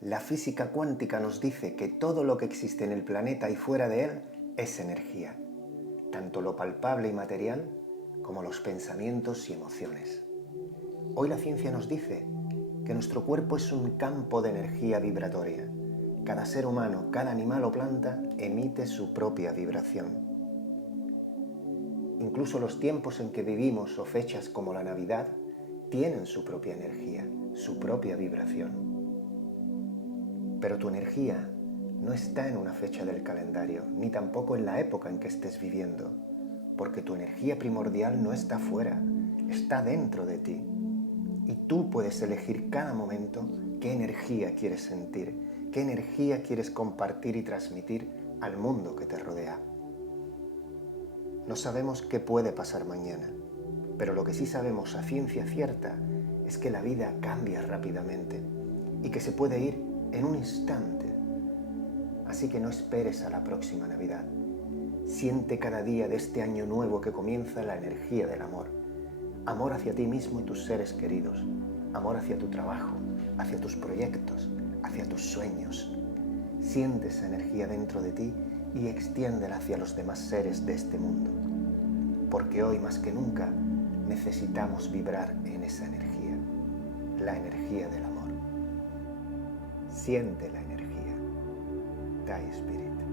La física cuántica nos dice que todo lo que existe en el planeta y fuera de él es energía, tanto lo palpable y material como los pensamientos y emociones. Hoy la ciencia nos dice que nuestro cuerpo es un campo de energía vibratoria. Cada ser humano, cada animal o planta emite su propia vibración. Incluso los tiempos en que vivimos o fechas como la Navidad tienen su propia energía, su propia vibración. Pero tu energía no está en una fecha del calendario, ni tampoco en la época en que estés viviendo, porque tu energía primordial no está fuera, está dentro de ti. Y tú puedes elegir cada momento qué energía quieres sentir, qué energía quieres compartir y transmitir al mundo que te rodea. No sabemos qué puede pasar mañana, pero lo que sí sabemos a ciencia cierta es que la vida cambia rápidamente y que se puede ir en un instante. Así que no esperes a la próxima Navidad. Siente cada día de este año nuevo que comienza la energía del amor. Amor hacia ti mismo y tus seres queridos. Amor hacia tu trabajo, hacia tus proyectos, hacia tus sueños. Siente esa energía dentro de ti y extiéndela hacia los demás seres de este mundo. Porque hoy más que nunca necesitamos vibrar en esa energía, la energía del amor. Siente la energía. Thai Spirit.